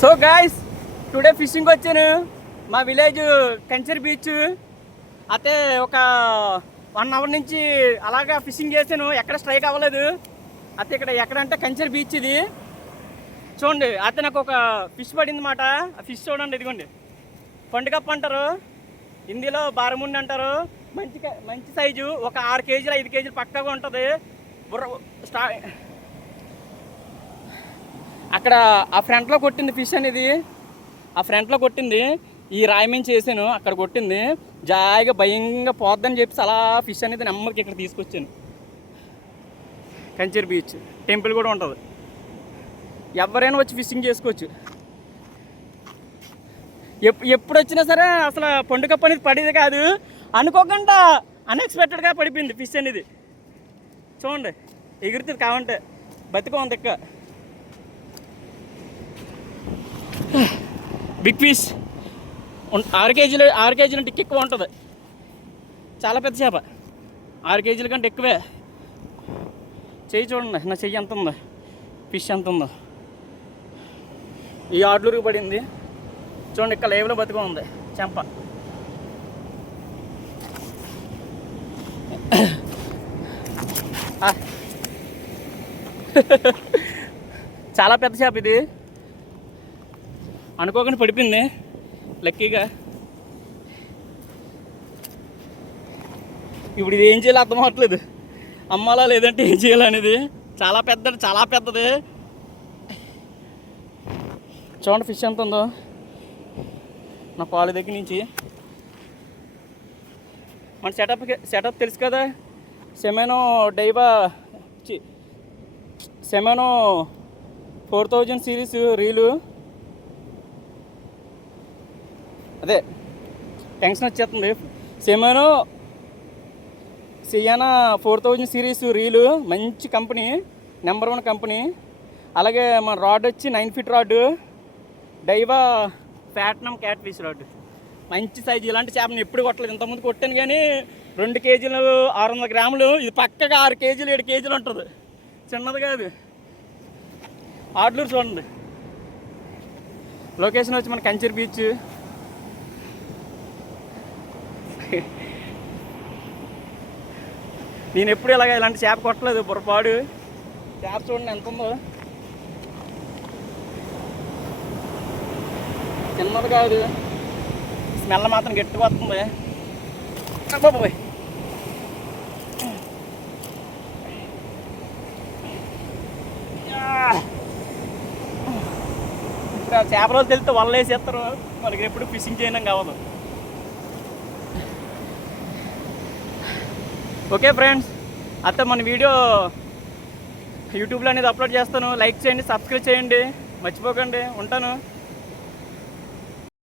So guys today fishing వచ్చాను మా village కంచెర్ beach. అయితే ఒక 1 అవర్ నుంచి అలాగా ఫిషింగ్ చేశాను, ఎక్కడ స్ట్రైక్ అవ్వలేదు. అయితే ఇక్కడ ఎక్కడంటే కంచెర్ బీచ్ ఇది చూడండి. అయితే నాకు ఒక ఫిష్ పడింది అన్నమాట. ఆ ఫిష్ చూడండి, ఇదిగోండి పండుగప్ప అంటారు, హిందీలో బారముండి అంటారు. మంచి మంచి సైజు, ఒక 6 కేజీలు 5 కేజీలు పక్కగా ఉంటుంది. అక్కడ ఆ ఫ్రంట్లో కొట్టింది ఫిష్ అనేది, ఆ ఫ్రంట్లో కొట్టింది. ఈ రాయి మీద చేశాను, అక్కడ కొట్టింది. జాయిగా భయంగా పోద్దని చెప్పేసి అలా ఫిష్ అనేది నెమ్మదికి ఇక్కడ తీసుకొచ్చాను. కంచెర్ బీచ్ టెంపుల్ కూడా ఉంటుంది, ఎవరైనా వచ్చి ఫిషింగ్ చేసుకోవచ్చు. ఎప్పుడు వచ్చినా సరే అసలు పండుగప్ప అనేది పడేది కాదు, అనుకోకుండా అన్ఎక్స్పెక్టెడ్గా పడిపోయింది ఫిష్ అనేది. చూడండి ఎగురుతుంది కావంటే, బతికో ఉంది ఎక్క. బిగ్ ఫిష్ 6 కేజీల టిక్ ఎక్కువ ఉంటుంది. చాలా పెద్ద చేప, 6 కేజీల కంటే ఎక్కువే. చెయ్యి చూడండి, నా చెయ్యి ఎంత ఉందో, ఫిష్ ఎంత ఉందో. ఈ ఆడ్లూరుకి పడింది చూడండి, ఇక్కడ లైవ్లో బతుకు ఉంది చెంప. చాలా పెద్ద చేప ఇది, అనుకోకుండా పడిపోయింది లక్కీగా. ఇప్పుడు ఇది ఏం చేయాలో అర్థం అవ్వట్లేదు, అమ్మాలా లేదంటే ఏం చేయాలనేది. చాలా పెద్దది. చూడండి ఫిష్ ఎంత ఉందో నా పాలు దగ్గర నుంచి. మన సెటప్ తెలుసు కదా, సెమెనో 4000 సిరీస్ రీలు. అదే టెన్షన్ వచ్చేస్తుంది. సియానా 4000 సిరీస్ రీలు, మంచి కంపెనీ, నెంబర్ 1 కంపెనీ. అలాగే మన రాడ్ వచ్చి 9 feet rod, డైవా platinum cat fish rod, మంచి సైజు. ఇలాంటి చేపని ఎప్పుడు కొట్టలేదు, ఇంతకుముందు కొట్టాను కానీ 2 కేజీలు 600 గ్రాములు. ఇది పక్కగా 6 కేజీలు 7 కేజీలు ఉంటుంది, చిన్నది కాదు. ఆడ్లూరు చూడండి, లొకేషన్ వచ్చి మన కంచెర్ బీచ్. నేను ఎప్పుడు ఇలాంటి చేప కొట్టలేదు, పొరపాటు. చేప చూడండి ఎంత ఉందో, చిన్నది కాదు. స్మెల్ మాత్రం గట్టిగా వస్తుంది. బాబోయ్, ఇక్కడ చేప రోజు తెలిస్తే వల్ల వేసేస్తారు, మనకి ఎప్పుడు ఫిషింగ్ చేయడం కావదు. ఓకే ఫ్రెండ్స్, అయితే మన వీడియో యూట్యూబ్లో అనేది అప్లోడ్ చేస్తాను. లైక్ చేయండి, సబ్స్క్రైబ్ చేయండి, మర్చిపోకండి. ఉంటాను.